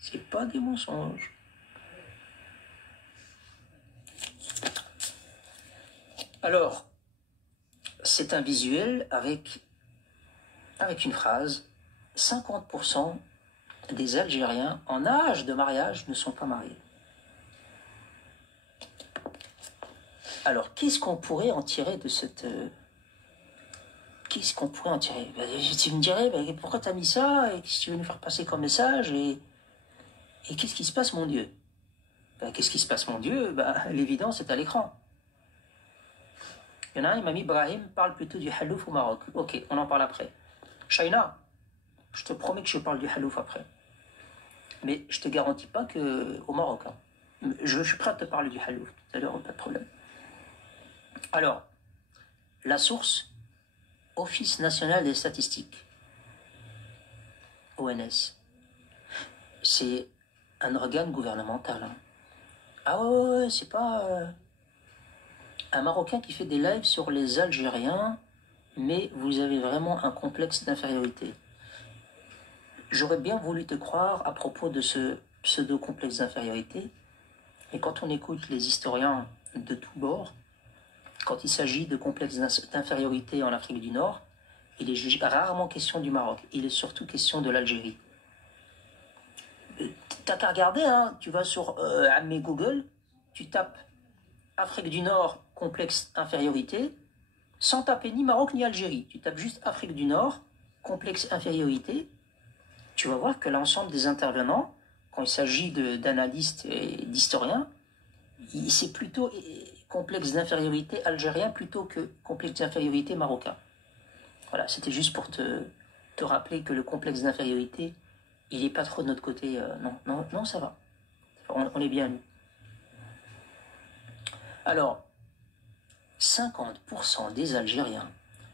C'est pas des mensonges. Alors, c'est un visuel avec une phrase. 50% des Algériens en âge de mariage ne sont pas mariés. Alors, qu'est-ce qu'on pourrait en tirer de cette... Qu'est-ce qu'on pourrait en tirer? Tu me dirais, pourquoi tu as mis ça? Et qu'est-ce que tu veux nous faire passer comme message? Et qu'est-ce qui se passe, mon Dieu? Qu'est-ce qui se passe, mon Dieu? L'évidence est à l'écran. Il y en a un, Imam Ibrahim, parle plutôt du halouf au Maroc. Ok, on en parle après. Shaina, je te promets que je parle du halouf après. Mais je te garantis pas qu'au Maroc. Hein. Je suis prêt à te parler du halouf tout à l'heure, pas de problème. Alors, la source, Office national des statistiques, ONS. C'est un organe gouvernemental. Hein. Ah ouais, c'est pas un Marocain qui fait des lives sur les Algériens, mais vous avez vraiment un complexe d'infériorité. J'aurais bien voulu te croire à propos de ce pseudo-complexe d'infériorité, mais quand on écoute les historiens de tous bords, quand il s'agit de complexe d'infériorité en Afrique du Nord, il est rarement question du Maroc, il est surtout question de l'Algérie. T'as qu'à regarder, hein, tu vas sur Google, tu tapes Afrique du Nord, complexe infériorité, sans taper ni Maroc ni Algérie. Tu tapes juste Afrique du Nord, complexe infériorité, tu vas voir que l'ensemble des intervenants, quand il s'agit d'analystes et d'historiens, c'est plutôt complexe d'infériorité algérien plutôt que complexe d'infériorité marocain. Voilà, c'était juste pour te rappeler que le complexe d'infériorité, il n'est pas trop de notre côté. Non, ça va. On est bien nous. Alors, 50% des Algériens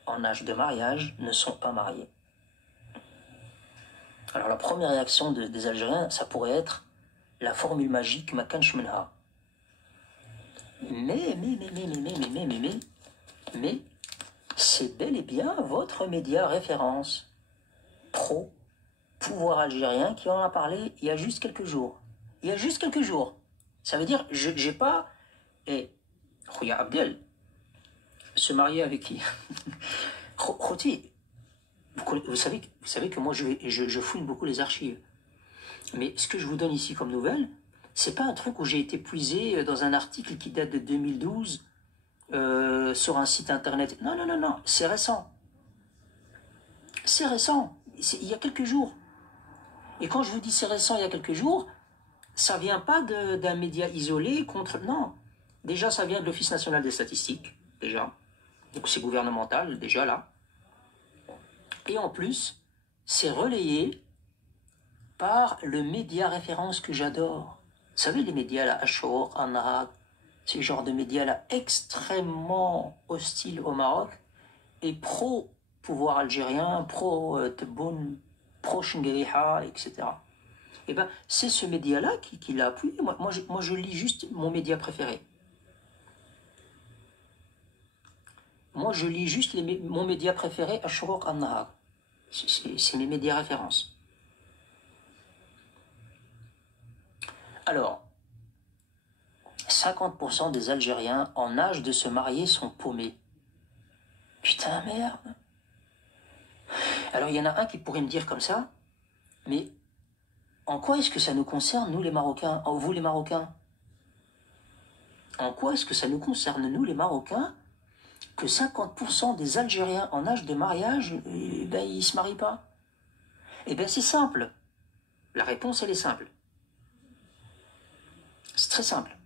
en âge de mariage ne sont pas mariés. Alors la première réaction des Algériens, ça pourrait être la formule magique Makan Shmenha. Mais, c'est bel et bien votre média référence pro pouvoir algérien qui en a parlé il y a juste quelques jours. Il y a juste quelques jours. Ça veut dire, j'ai pas... Et Khouya Abdel se marier avec qui? Khouti, vous savez que moi je fouille beaucoup les archives. Mais ce que je vous donne ici comme nouvelle, c'est pas un truc où j'ai été puisé dans un article qui date de 2012 sur un site internet. Non, c'est récent. C'est récent. Il y a quelques jours. Et quand je vous dis c'est récent il y a quelques jours, ça vient pas d'un média isolé contre... Non. Déjà, ça vient de l'Office national des statistiques. Déjà. Donc c'est gouvernemental, déjà là. Et en plus, c'est relayé par le média référence que j'adore. Vous savez, les médias là, Ashur, Anrag, ces genres de médias là extrêmement hostiles au Maroc et pro-pouvoir algérien, pro-Tebboune, pro-Chengueriha, etc. Et ben, c'est ce média-là qui l'a appuyé. Moi, je lis juste mon média préféré. Moi, je lis juste mon média préféré, Ashur An-Nahar. C'est mes médias références. Alors, 50% des Algériens en âge de se marier sont paumés. Putain, merde. Alors, il y en a un qui pourrait me dire comme ça, mais en quoi est-ce que ça nous concerne, nous les Marocains, vous les Marocains? En quoi est-ce que ça nous concerne, nous les Marocains, que 50% des Algériens en âge de mariage, ils ne se marient pas? Eh bien, c'est simple. La réponse, elle est simple. C'est très simple.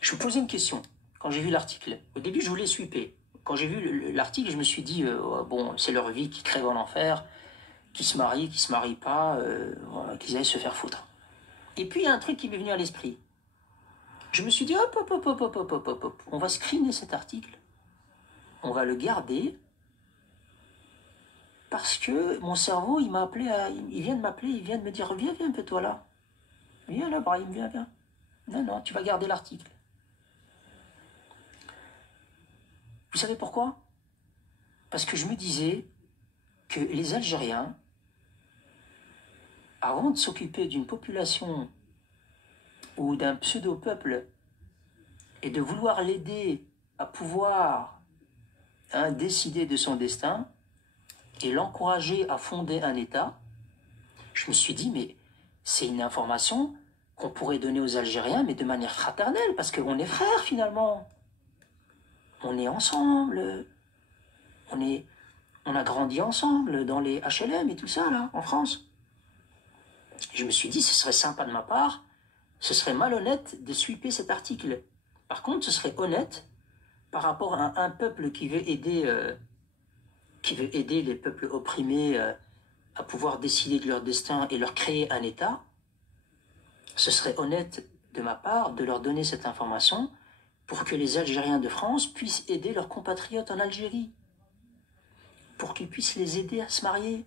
Je me posais une question quand j'ai vu l'article. Au début, je voulais sweeper. Quand j'ai vu l'article, je me suis dit, bon, c'est leur vie qui crève en enfer, qui se marient pas, qu'ils aillent se faire foutre. Et puis, il y a un truc qui m'est venu à l'esprit. Je me suis dit, hop, on va screener cet article. On va le garder. Parce que mon cerveau, il m'a appelé, il vient de m'appeler, il vient de me dire, viens un peu toi là. Viens là, Brahim, viens. Non, tu vas garder l'article. Vous savez pourquoi? Parce que je me disais que les Algériens, avant de s'occuper d'une population ou d'un pseudo-peuple et de vouloir l'aider à pouvoir décider de son destin et l'encourager à fonder un État, je me suis dit, mais c'est une information qu'on pourrait donner aux Algériens, mais de manière fraternelle, parce qu'on est frères finalement. On est ensemble. On a grandi ensemble dans les HLM et tout ça, là, en France. Je me suis dit, ce serait sympa de ma part, ce serait malhonnête de sweeper cet article. Par contre, ce serait honnête par rapport à un peuple qui veut aider les peuples opprimés à pouvoir décider de leur destin et leur créer un État. Ce serait honnête de ma part de leur donner cette information pour que les Algériens de France puissent aider leurs compatriotes en Algérie, pour qu'ils puissent les aider à se marier,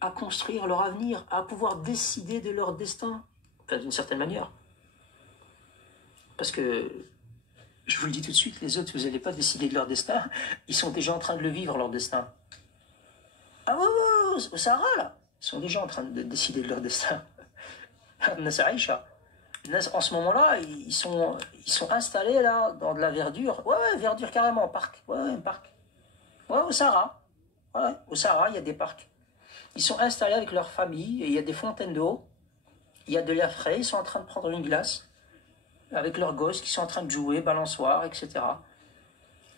à construire leur avenir, à pouvoir décider de leur destin, enfin d'une certaine manière. Parce que, je vous le dis tout de suite, les autres, vous n'allez pas décider de leur destin, ils sont déjà en train de le vivre, leur destin. Ah ouais, au Sahara, là, ils sont déjà en train de décider de leur destin. En ce moment-là, ils sont installés là, dans de la verdure. Ouais, verdure carrément, parc. Ouais, un parc. Ouais, au Sahara. Ouais, au Sahara, il y a des parcs. Ils sont installés avec leur famille, et il y a des fontaines d'eau, il y a de l'air frais, ils sont en train de prendre une glace, avec leurs gosses qui sont en train de jouer, balançoire, etc.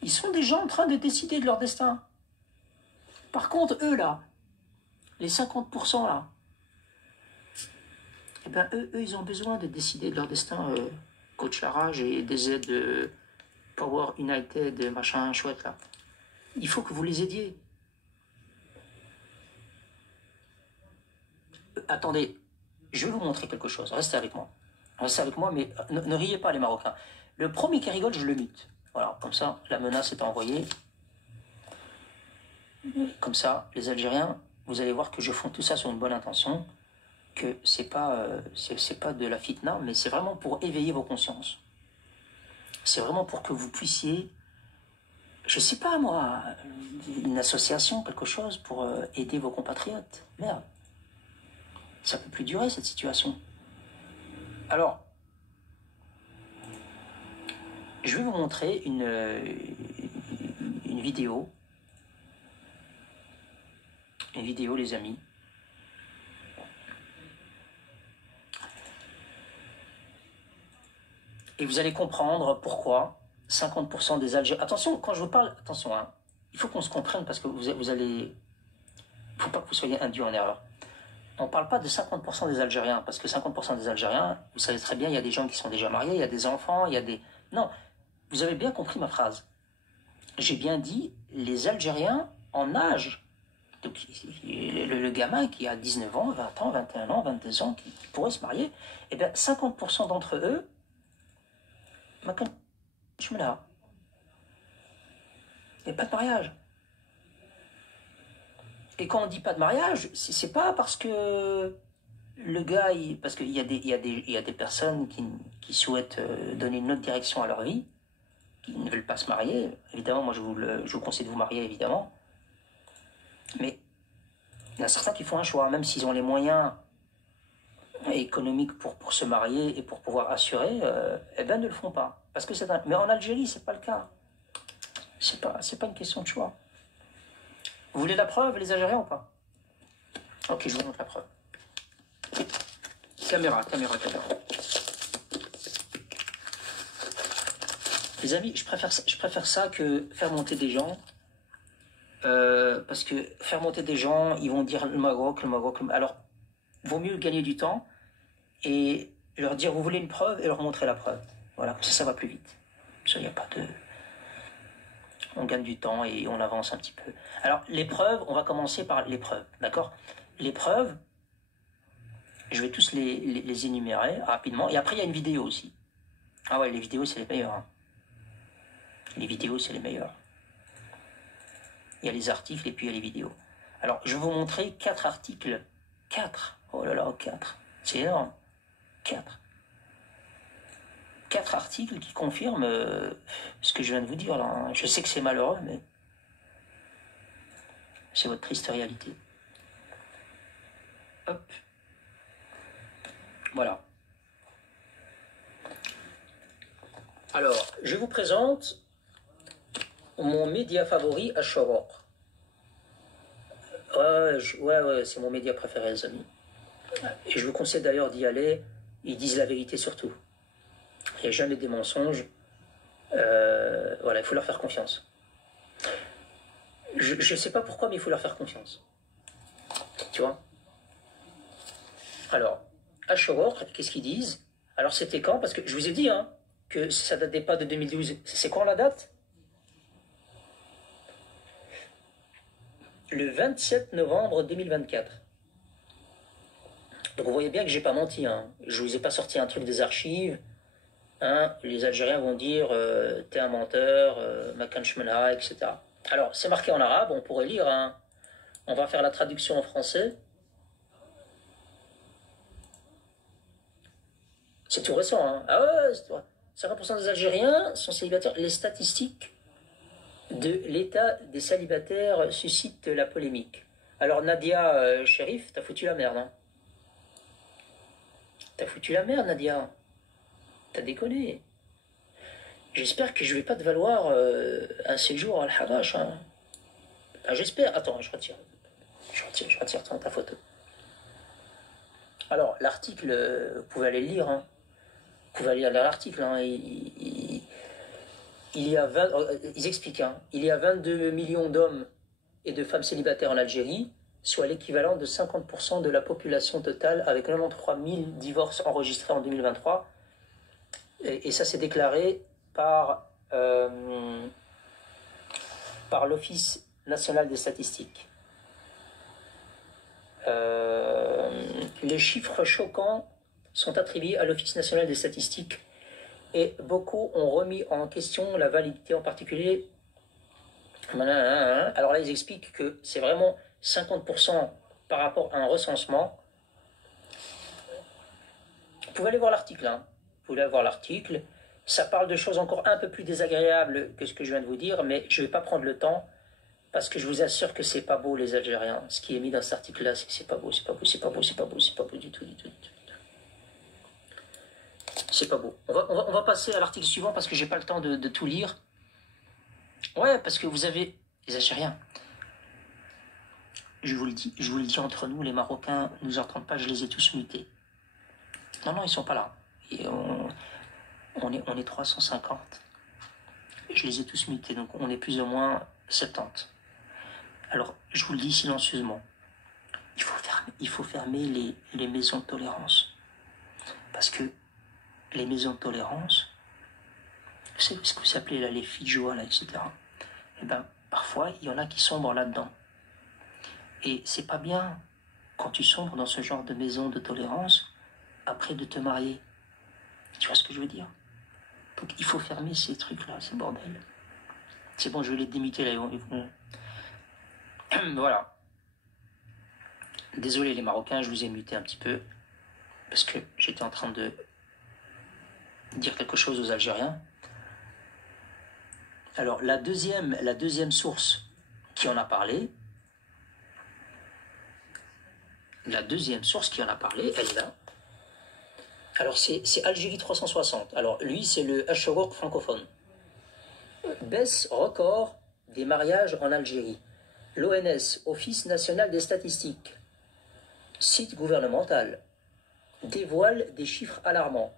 Ils sont déjà en train de décider de leur destin. Par contre, eux là, les 50% là, eh ben, eux, ils ont besoin de décider de leur destin. Coach Larage et des aides Power United, machin chouette là. Il faut que vous les aidiez. Attendez, je vais vous montrer quelque chose. Restez avec moi. Restez avec moi, mais ne riez pas les Marocains. Le premier qui rigole, je le mute. Voilà, comme ça, la menace est envoyée. Comme ça, les Algériens, vous allez voir que je fonde tout ça sur une bonne intention, que c'est pas de la fitna, mais c'est vraiment pour éveiller vos consciences. C'est vraiment pour que vous puissiez, je sais pas moi, une association, quelque chose pour aider vos compatriotes. Merde. Ça peut plus durer cette situation. Alors, je vais vous montrer une vidéo. Une vidéo, les amis. Et vous allez comprendre pourquoi 50% des Algériens... Attention, quand je vous parle, attention, hein, il faut qu'on se comprenne parce que vous allez... Il ne faut pas que vous soyez induits en erreur. On ne parle pas de 50% des Algériens, parce que 50% des Algériens, vous savez très bien, il y a des gens qui sont déjà mariés, il y a des enfants, il y a des... Non, vous avez bien compris ma phrase. J'ai bien dit les Algériens en âge. Donc, le gamin qui a 19 ans, 20 ans, 21 ans, 22 ans, qui pourrait se marier, eh bien 50% d'entre eux, je me là. Il n'y a pas de mariage. Et quand on dit pas de mariage, c'est pas parce que le gars, parce qu'il y a des personnes qui souhaitent donner une autre direction à leur vie, qui ne veulent pas se marier. Évidemment, moi je vous conseille de vous marier, évidemment. Mais il y en a certains qui font un choix, même s'ils ont les moyens économiques pour se marier et pour pouvoir assurer, eh ben ne le font pas. Parce que mais en Algérie, c'est pas le cas. C'est pas une question de choix. Vous voulez la preuve, les Algériens ou pas? Ok, je vous montre la preuve. Caméra. Les amis, je préfère ça que faire monter des gens. Parce que faire monter des gens, ils vont dire le Maroc. Alors, vaut mieux gagner du temps et leur dire vous voulez une preuve et leur montrer la preuve. Voilà, comme ça va plus vite. Ça, il n'y a pas de... On gagne du temps et on avance un petit peu. Alors, les preuves, on va commencer par les preuves, d'accord? Les preuves, je vais tous les énumérer rapidement. Et après, il y a une vidéo aussi. Ah ouais, les vidéos, c'est les meilleures. Hein. Les vidéos, c'est les meilleures. Il y a les articles et puis il y a les vidéos. Alors, je vais vous montrer 4 articles. 4. Oh là là, 4. C'est énorme. 4. 4 articles qui confirment ce que je viens de vous dire là. Hein. Je sais que c'est malheureux, mais c'est votre triste réalité. Hop. Voilà. Alors, je vous présente mon média favori, Ash-Shoroq. Ouais, c'est mon média préféré, les amis. Et je vous conseille d'ailleurs d'y aller. Ils disent la vérité surtout. Il n'y a jamais des mensonges. Voilà, il faut leur faire confiance. Je ne sais pas pourquoi, mais il faut leur faire confiance. Tu vois? Alors, Ash-Shoroq, qu'est-ce qu'ils disent? Alors, c'était quand? Parce que je vous ai dit que ça ne datait pas de 2012. C'est quand la date? Le 27 novembre 2024. Donc vous voyez bien que j'ai pas menti. Je vous ai pas sorti un truc des archives. Les Algériens vont dire t'es un menteur, Makan Shmena, etc. Alors c'est marqué en arabe, on pourrait lire. On va faire la traduction en français. C'est tout récent. Ah ouais, c'est tout. 50% des Algériens sont célibataires. Les statistiques de l'état des célibataires suscitent la polémique. Alors Nadia Sherif, t'as foutu la merde. T'as foutu la merde, Nadia. T'as déconné. J'espère que je vais pas te valoir un séjour à Al-Harash. J'espère. Attends, je retire. Je retire ta photo. Alors, l'article, vous pouvez aller le lire. Vous pouvez aller lire l'article. Il y a ils expliquent. Il y a 22 millions d'hommes et de femmes célibataires en Algérie, soit l'équivalent de 50% de la population totale, avec 93 000 divorces enregistrés en 2023. Et ça s'est déclaré par l'Office national des statistiques. Les chiffres choquants sont attribués à l'Office national des statistiques et beaucoup ont remis en question la validité, en particulier. Alors là, ils expliquent que c'est vraiment 50% par rapport à un recensement. Vous pouvez aller voir l'article. Vous pouvez aller voir l'article. Ça parle de choses encore un peu plus désagréables que ce que je viens de vous dire, mais je ne vais pas prendre le temps parce que je vous assure que c'est pas beau, les Algériens. Ce qui est mis dans cet article-là, c'est pas beau, c'est pas beau, c'est pas beau, c'est pas beau, c'est pas beau du tout, du tout, du tout. C'est pas beau. On va passer à l'article suivant parce que j'ai pas le temps de tout lire. Ouais, parce que vous avez les Algériens. Je vous le dis entre nous, les Marocains ne nous entendent pas, je les ai tous mutés. Non, ils sont pas là. Et on est 350. Je les ai tous mutés, donc on est plus ou moins 70. Alors, je vous le dis silencieusement. Il faut fermer les maisons de tolérance. Parce que les maisons de tolérance, c'est ce que vous appelez là, les filles de joie, là, etc. Et ben, parfois, il y en a qui sombrent là-dedans. Et c'est pas bien, quand tu sombres dans ce genre de maison de tolérance, après de te marier. Tu vois ce que je veux dire? Donc il faut fermer ces trucs-là, ces bordels. C'est bon, je vais les démuter là. Voilà. Désolé les Marocains, je vous ai muté un petit peu. Parce que j'étais en train de dire quelque chose aux Algériens. Alors la deuxième source qui en a parlé, elle est là. Alors c'est Algérie 360. Alors lui c'est le Ash-Shoroq francophone. Baisse record des mariages en Algérie. L'ONS, Office national des statistiques, site gouvernemental, dévoile des chiffres alarmants.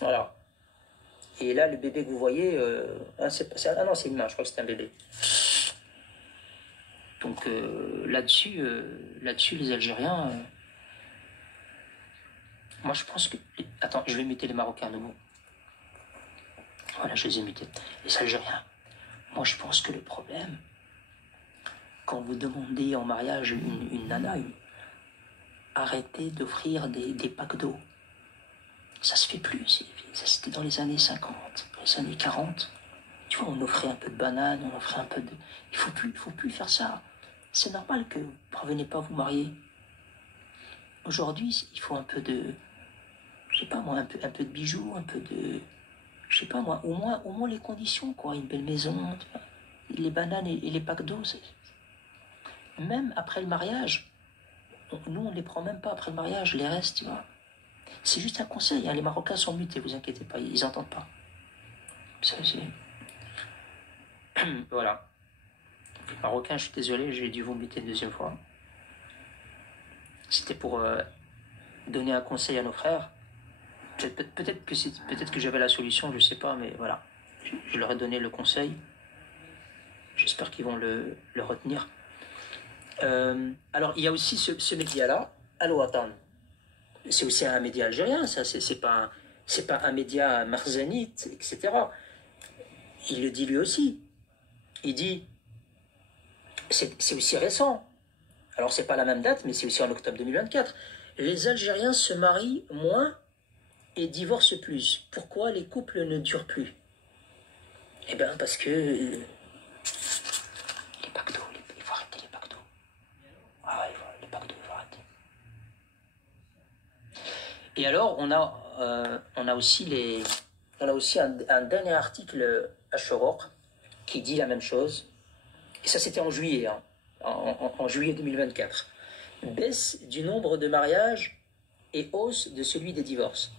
Voilà. Et là le bébé que vous voyez, c'est une main, je crois que c'est un bébé. Donc là-dessus les Algériens... moi, je pense que... Attends, je vais muter les Marocains de nouveau. Voilà, je les ai mutés. Les Algériens. Moi, je pense que le problème, quand vous demandez en mariage une nana, arrêtez d'offrir des packs d'eau. Ça se fait plus. Ça, c'était dans les années 50, les années 40. Tu vois, on offrait un peu de banane, on offrait un peu de... Il faut plus faire ça. C'est normal que vous ne parvenez pas à vous marier. Aujourd'hui, il faut un peu de... Je sais pas moi, un peu de bijoux, un peu de... Je sais pas moi, au moins les conditions, quoi. Une belle maison, tu vois. Les bananes et les packs d'eau, même après le mariage. Nous, on les prend même pas après le mariage, les restes, tu vois. C'est juste un conseil, hein. Les Marocains sont mutés, vous inquiétez pas, ils n'entendent pas. Ça, voilà. Les Marocains, je suis désolé, j'ai dû vous muter une deuxième fois. C'était pour donner un conseil à nos frères. Peut-être que j'avais la solution, je sais pas, mais voilà. Je leur ai donné le conseil. J'espère qu'ils vont le retenir. Alors, il y a aussi ce média-là, Al Watan. C'est aussi un média algérien, ça. C'est pas un média marzanite, etc. Il le dit lui aussi. Il dit, c'est aussi récent. Alors, c'est pas la même date, mais c'est aussi en octobre 2024. Les Algériens se marient moins et divorcent plus. Pourquoi les couples ne durent plus? Eh bien, parce que les pactos, il faut arrêter les pactos. Ah, les pactos, il faut arrêter. Et alors, on a aussi un dernier article à Shoroq qui dit la même chose. Et ça, c'était en juillet, hein, en juillet 2024. Baisse du nombre de mariages et hausse de celui des divorces.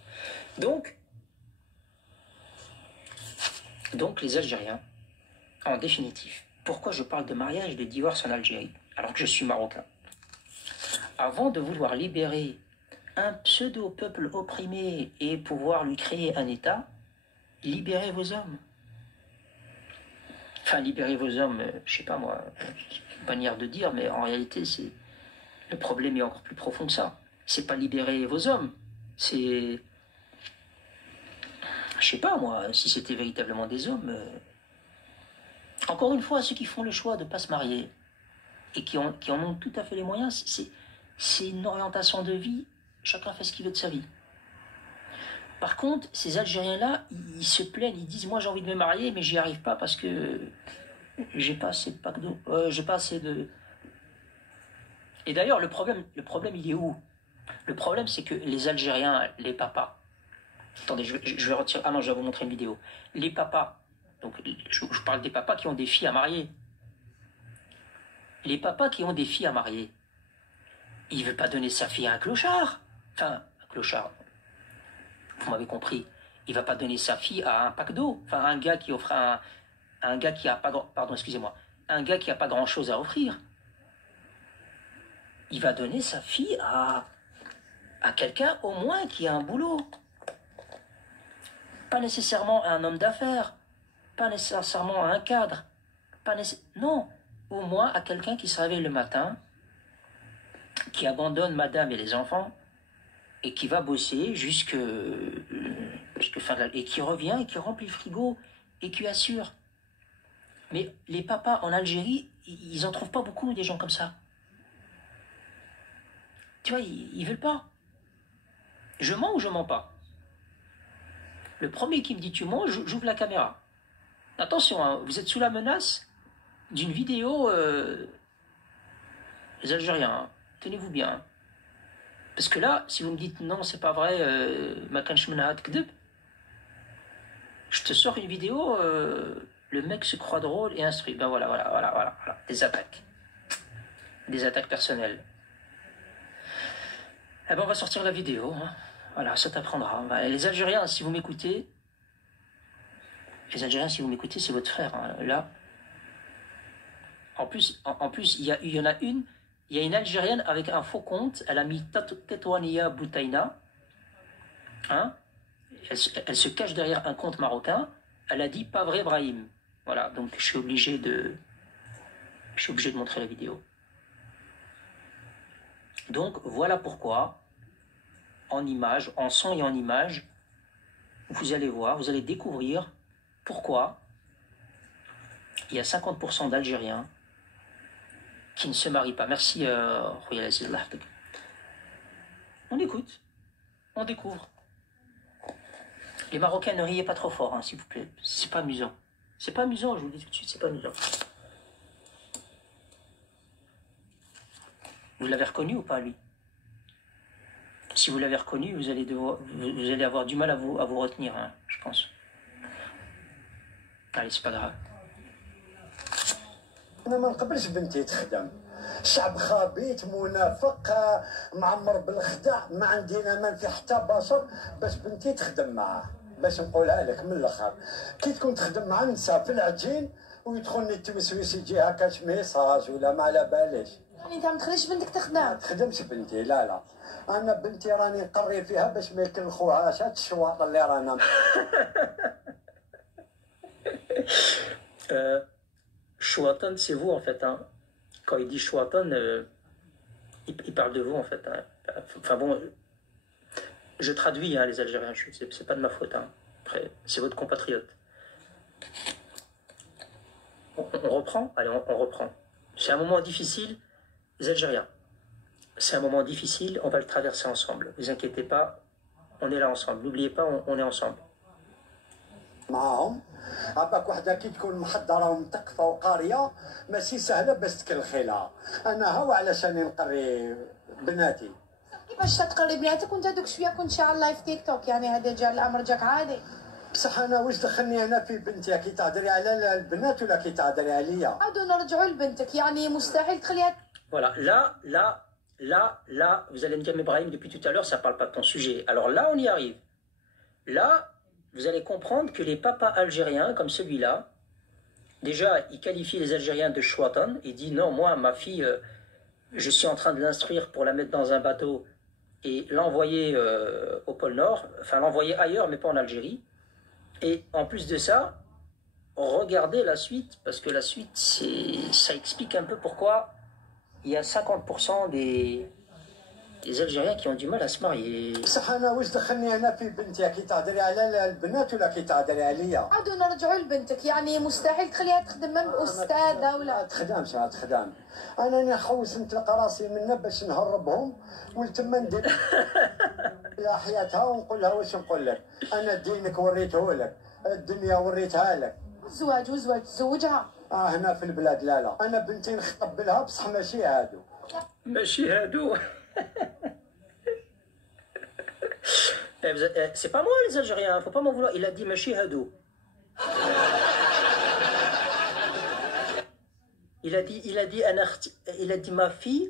Donc les Algériens, en définitive, pourquoi je parle de mariage et de divorce en Algérie, alors que je suis marocain? Avant de vouloir libérer un pseudo-peuple opprimé et pouvoir lui créer un État, libérez vos hommes. Enfin, libérez vos hommes, je sais pas moi, une manière de dire, mais en réalité, le problème est encore plus profond que ça. C'est pas libérer vos hommes, c'est... Je sais pas moi, si c'était véritablement des hommes... Encore une fois, ceux qui font le choix de ne pas se marier et qui en ont tout à fait les moyens, c'est une orientation de vie, chacun fait ce qu'il veut de sa vie. Par contre, ces Algériens-là, ils se plaignent, ils disent « Moi j'ai envie de me marier, mais j'y arrive pas parce que j'ai pas assez de pack d'eau, j'ai pas assez de... » Et d'ailleurs, le problème, il est où? Le problème, c'est que les Algériens, les papas... Attendez, je vais retirer... Ah non, je vais vous montrer une vidéo. Les papas, donc je parle des papas qui ont des filles à marier. Les papas qui ont des filles à marier, il ne veut pas donner sa fille à un clochard. Enfin, un clochard, vous m'avez compris. Il ne va pas donner sa fille à un pack d'eau. Enfin, un gars qui offre un gars qui a pas... Pardon, excusez-moi. Un gars qui n'a pas grand-chose à offrir. Il va donner sa fille à quelqu'un au moins qui a un boulot. Pas nécessairement à un homme d'affaires. Pas nécessairement à un cadre. Non, au moins à quelqu'un qui se réveille le matin, qui abandonne madame et les enfants, et qui va bosser jusque fin de la... et qui revient et qui remplit le frigo et qui assure. Mais les papas en Algérie, ils n'en trouvent pas beaucoup des gens comme ça. Tu vois, ils veulent pas. Je mens ou je mens pas? Le premier qui me dit tu mens, j'ouvre la caméra. Attention, hein, vous êtes sous la menace d'une vidéo les Algériens, hein. Tenez-vous bien. Hein. Parce que là, si vous me dites non, c'est pas vrai, je te sors une vidéo, le mec se croit drôle et instruit. Ben voilà. Des attaques. Des attaques personnelles. Eh ben on va sortir la vidéo. Hein. Voilà, ça t'apprendra. Les Algériens, si vous m'écoutez, c'est votre frère. Hein. Là, en plus, il y en a une. Il y a une Algérienne avec un faux compte. Elle a mis Tetouania Boutaina. Hein, elle se cache derrière un compte marocain. Elle a dit pas vrai Brahim. Voilà, donc je suis obligé de montrer la vidéo. Donc voilà pourquoi, en images, en son et en images, vous allez voir, vous allez découvrir pourquoi il y a 50% d'Algériens qui ne se marient pas. Merci, Royal Aziz. On écoute, on découvre. Les Marocains, ne riez pas trop fort, hein, s'il vous plaît. C'est pas amusant. C'est pas amusant, je vous le dis tout de suite, c'est pas amusant. Vous l'avez reconnu ou pas, lui? Si vous l'avez reconnu, vous allez avoir du mal à vous retenir, hein, je pense. Allez, c'est pas grave. انا ما نقبلش بنتي تخدم شعب خبيث منافق معمر بالخدع، ما عندنا ما في حتى بشر باش بنتي تخدم معاه. باش نقولها لك من الاخر، كي تكون تخدم مع نساء في العجين ويدخلني التوسويس يجي هكا ميساج ولا ما على باليش. يعني انت ما تخليش بنتك تخدم؟ ما تخدمش بنتي، لا لا، انا بنتي راني نقري فيها باش ما يكلخوهاش هاد الشواط اللي رانا. Chouatan, c'est vous en fait. Hein. Quand il dit Chouatan, il parle de vous en fait. Hein. Enfin bon, je traduis hein, les Algériens, c'est pas de ma faute. Hein. Après, c'est votre compatriote. On reprend? Allez, on reprend. C'est un moment difficile, les Algériens. C'est un moment difficile, on va le traverser ensemble. Ne vous inquiétez pas, on est là ensemble. N'oubliez pas, on est ensemble. معاهم عباك وحده كي تكون محضره ومتقفه وقاريه ماشي سهله باش تكلخي لها. انا هو علشان نقري بناتي. كيفاش تقري بناتك وانت دوك شويه كنت شاعل لايف تيك توك؟ يعني هذا جا الامر جاك عادي. بصح انا واش دخلني هنا في بنتي؟ كي تهضري على البنات ولا كي تهضري عليا؟ عادوا نرجعوا لبنتك، يعني مستحيل تخليها. Voilà, là, vous allez me dire, mais Brahim, depuis tout à l'heure, ça parle pas de ton sujet. Alors là, on y arrive. Là, vous allez comprendre que les papas algériens, comme celui-là, déjà, il qualifie les Algériens de chouatan. Il dit, non, moi, ma fille, je suis en train de l'instruire pour la mettre dans un bateau et l'envoyer au pôle Nord, enfin l'envoyer ailleurs, mais pas en Algérie. Et en plus de ça, regardez la suite, parce que la suite, ça explique un peu pourquoi il y a 50% des Algériens qui ont du mal à se marier. بصح انا واش دخلني هنا في بنتي؟ كي تهضري على البنات ولا كي تهضري عليا؟ عادوا نرجعوا لبنتك، يعني مستحيل تخليها تخدم من استاذه ولا. ما تخدمش، ما تخدم. انا نحوس نطلق راسي منا باش نهربهم ولتما ندير لها حياتها ونقول لها واش نقول لك، انا دينك وريته لك، الدنيا وريتها لك. والزواج تزوجها؟ هنا في البلاد لا لا، انا بنتي نخطب لها بصح ماشي هادو. ماشي هادو. C'est pas moi les Algériens, faut pas m'en vouloir. Il a dit Machi Hadou. Il a dit ma fille,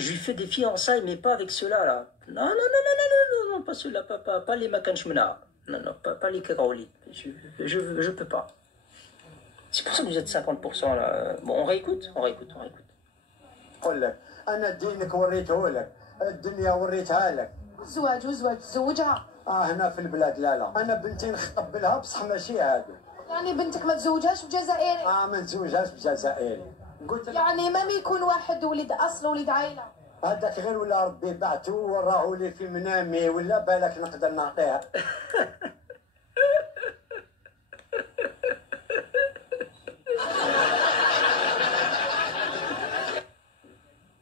je lui fais des fiançailles, mais pas avec ceux-là là. Non, non, non, non, non, non, non, non, pas ceux-là, pas les Makanchmena. Non, non, pas les Karaoli. Je peux pas. C'est pour ça que vous êtes 50% là. Bon, on réécoute. قول لك انا دينك وريته لك، الدنيا وريتها لك. والزواج تزوجها؟ هنا في البلاد لا لا، انا بنتي نخطب لها بصح ماشي هادو. يعني بنتك ما تزوجهاش بجزائري؟ ما نتزوجهاش بجزائري. قلت يعني ما يكون واحد ولد اصل ولد عائله. هذاك غير ولا ربي بعثو وراه لي في منامي ولا بالك نقدر نعطيها.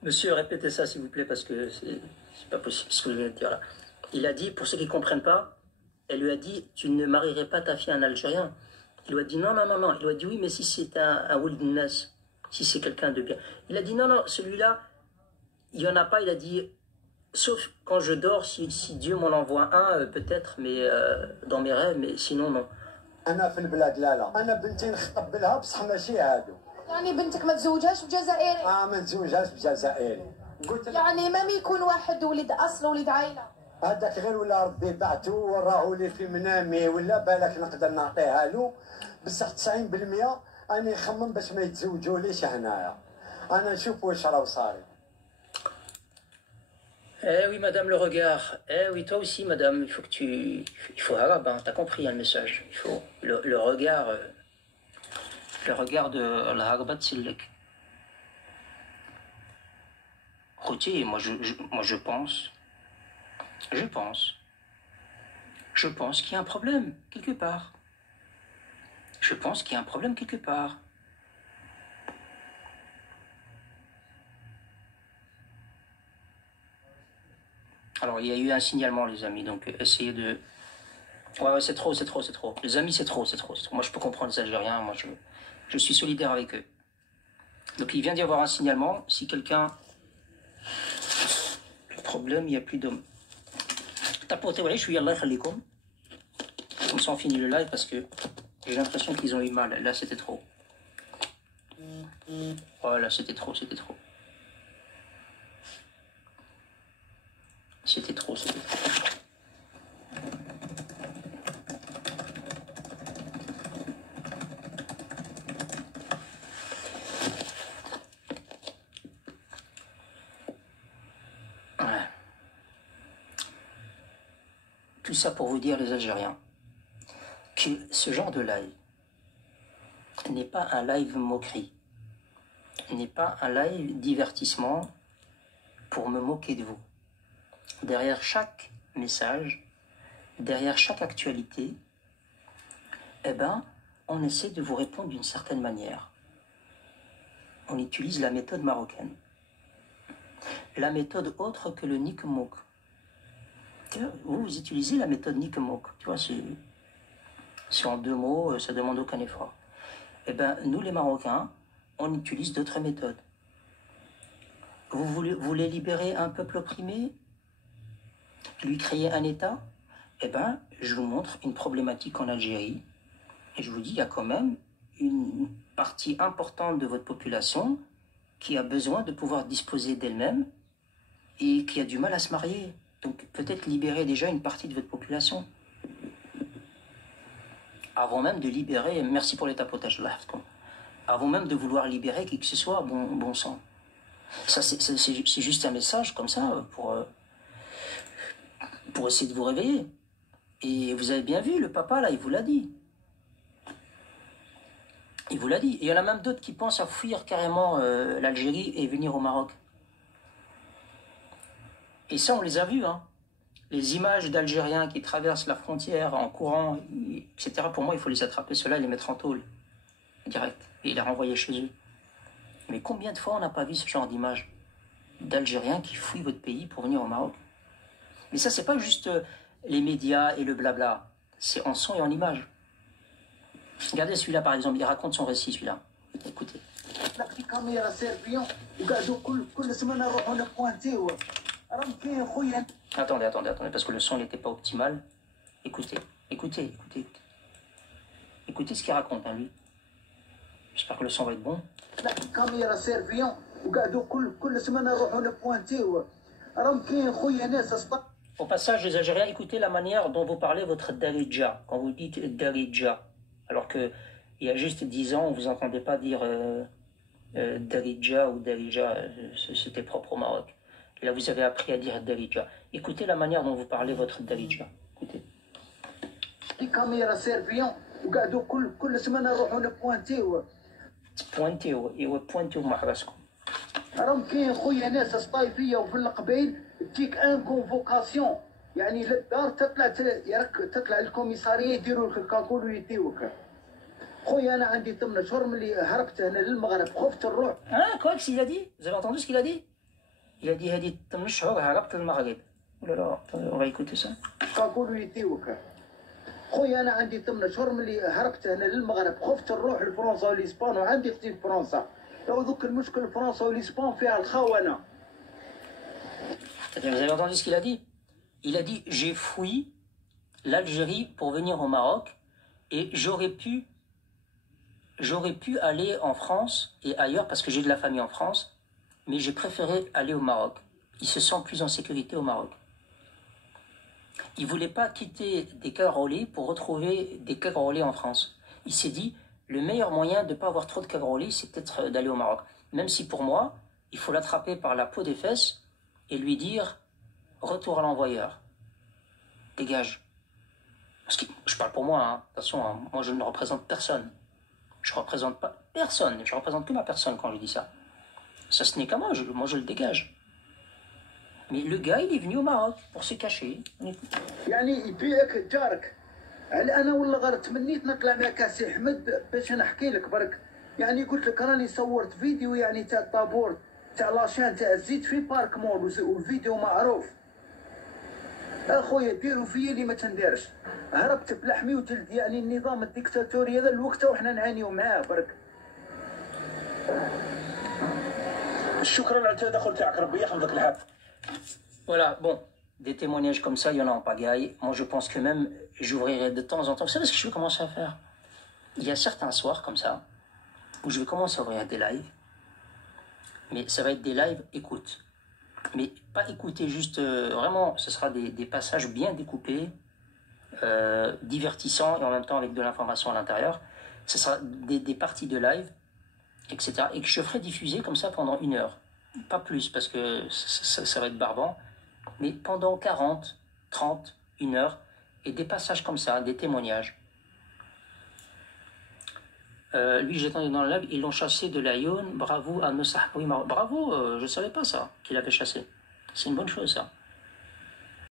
Monsieur, répétez ça s'il vous plaît parce que c'est pas possible ce que je viens de dire là. Il a dit, pour ceux qui ne comprennent pas, elle lui a dit, tu ne marierais pas ta fille à un Algérien. Il lui a dit non, non, non, non. Il lui a dit oui, mais si c'est un Wilderness, si c'est quelqu'un de bien. Il a dit non, non, celui-là, il n'y en a pas. Il a dit, sauf quand je dors, si Dieu m'en envoie un, peut-être, mais dans mes rêves, mais sinon non. أنا في البلاد لا لا، أنا بنتي نخطب لها بصح ماشي هادو. يعني بنتك ما تزوجهاش بجزائري؟ ما نتزوجهاش بجزائري. قلت يعني ما يكون واحد ولد اصل ولد عائله. هذاك غير ولا ربي بعثو وراه لي في منامي ولا بالك نقدر نعطيها له، بصح 90% أنا نخمم باش ما يتزوجوليش هنايا. أنا نشوف واش راه صاري. Eh oui, madame, le regard. Eh oui, toi aussi, madame, il faut que tu... Il faut arabe, hein, t'as compris hein, le message. Il faut le regard... le regard de la Harabat Sillek. Routier, moi je pense... Je pense qu'il y a un problème, quelque part. Je pense qu'il y a un problème quelque part. Alors, il y a eu un signalement, les amis, donc essayez de... Ouais, c'est trop. Les amis, c'est trop. Moi, je peux comprendre les Algériens, moi, je suis solidaire avec eux. Donc, il vient d'y avoir un signalement. Si quelqu'un... Le problème, il n'y a plus d'hommes. Tapotez, voilà, je suis Allah khalikum. Comme ça, on finit le live parce que j'ai l'impression qu'ils ont eu mal. Là, c'était trop. Voilà, c'était trop. C'était trop, c'était trop. Ouais. Tout ça pour vous dire, les Algériens, que ce genre de live n'est pas un live moquerie, n'est pas un live divertissement pour me moquer de vous. Derrière chaque message, derrière chaque actualité, eh ben, on essaie de vous répondre d'une certaine manière. On utilise la méthode marocaine. La méthode autre que le Nick Mouk. Vous utilisez la méthode Nick Mouk. Tu vois, c'est en 2 mots, ça demande aucun effort. Eh ben, nous les Marocains, on utilise d'autres méthodes. Vous voulez libérer un peuple opprimé, lui créer un État? Eh ben, je vous montre une problématique en Algérie. Et je vous dis, il y a quand même une partie importante de votre population qui a besoin de pouvoir disposer d'elle-même et qui a du mal à se marier. Donc peut-être libérer déjà une partie de votre population. Avant même de libérer, merci pour les tapotages là, avant même de vouloir libérer qui que ce soit, bon sang. Ça, c'est juste un message comme ça pour essayer de vous réveiller. Et vous avez bien vu, le papa là, il vous l'a dit. Il vous l'a dit. Et il y en a même d'autres qui pensent à fuir carrément l'Algérie et venir au Maroc. Et ça, on les a vus, hein. Les images d'Algériens qui traversent la frontière en courant, etc. Pour moi, il faut les attraper, ceux-là, et les mettre en tôle, direct, et les renvoyer chez eux. Mais combien de fois on n'a pas vu ce genre d'image d'Algériens qui fuient votre pays pour venir au Maroc? Mais ça, c'est pas juste les médias et le blabla. C'est en son et en image. Regardez celui-là, par exemple. Il raconte son récit, celui-là. Écoutez. Attendez, parce que le son n'était pas optimal. Écoutez. Écoutez ce qu'il raconte, hein, lui. J'espère que le son va être bon. Au passage, les Algériens, écoutez la manière dont vous parlez votre Darija, quand vous dites Darija. Alors qu'il y a juste 10 ans, on ne vous entendait pas dire Darija ou Darija, c'était propre au Maroc. Et là, vous avez appris à dire Darija. Écoutez la manière dont vous parlez votre Darija. Écoutez. pointez مع راسكم. راهم كاين خويا ناس طايفيه وفي القبائل تجيك ان كونفوكاسيون يعني للدار تطلع الكوميساريه يديروا لك الكاكول ويديوك. خويا انا عندي 8 شهور ملي هربت هنا للمغرب خفت الروح. Quoi qu'il a dit? Vous avez entendu ce qu'il a dit? Il a dit هذه 8 شهور هربت للمغرب. Oh là là, on va écouter ça. كاكول ويديوك. خويا انا عندي 8 شهور ملي هربت هنا للمغرب خفت نروح لفرنسا والاسبان وعندي اختي في فرنسا. لو ذوك المشكل فرنسا والاسبان فيها الخونه. Vous avez entendu ce qu'il a dit? Il a dit j'ai fui l'Algérie pour venir au Maroc et j'aurais pu aller en France et ailleurs parce que j'ai de la famille en France, mais j'ai préféré aller au Maroc. Il se sent plus en sécurité au Maroc. Il ne voulait pas quitter des Cagarolais pour retrouver des Cagarolais en France. Il s'est dit, le meilleur moyen de ne pas avoir trop de Cagarolais, c'est peut-être d'aller au Maroc. Même si pour moi, il faut l'attraper par la peau des fesses et lui dire, retour à l'envoyeur. Dégage. Parce que je parle pour moi, hein. Attention, hein. Moi je ne représente personne. Je ne représente pas personne. Je représente que ma personne quand je dis ça. Ça, ce n'est qu'à moi. Moi, je le dégage. Mais le gars, il est venu au Maroc pour se cacher. يعني يبيعك جارك. انا والله غير تمنيت نطلع معك سي احمد باش نحكي لك برك. يعني قلت لك راني صورت فيديو يعني تاع الطابور تاع لاشين تاع الزيت في بارك مول والفيديو معروف. اخويا ديروا فيا اللي ما تنديرش. هربت بلحمي وجلدي يعني النظام الديكتاتوري هذا الوقت وحنا نعانيو معاه برك. شكرا على التدخل تاعك ربي يحفظك الحال. Voilà, bon, des témoignages comme ça, il y en a en pagaille. Moi, je pense que même, j'ouvrirai de temps en temps. Vous savez ce que je vais commencer à faire? Il y a certains soirs comme ça, où je vais commencer à ouvrir des lives. Mais ça va être des lives écoute. Mais pas écouter juste, vraiment, ce sera des passages bien découpés, divertissants et en même temps avec de l'information à l'intérieur. Ce sera des parties de live, etc. Et que je ferai diffuser comme ça pendant 1 heure. Pas plus, parce que ça va être barbant. Mais pendant 40, 30, 1 heure, et des passages comme ça, des témoignages. Lui, j'étais dans le live, ils l'ont chassé de l'Ayoun. Bravo à Nosah. Oui, bravo, je ne savais pas ça, qu'il avait chassé. C'est une bonne chose, ça.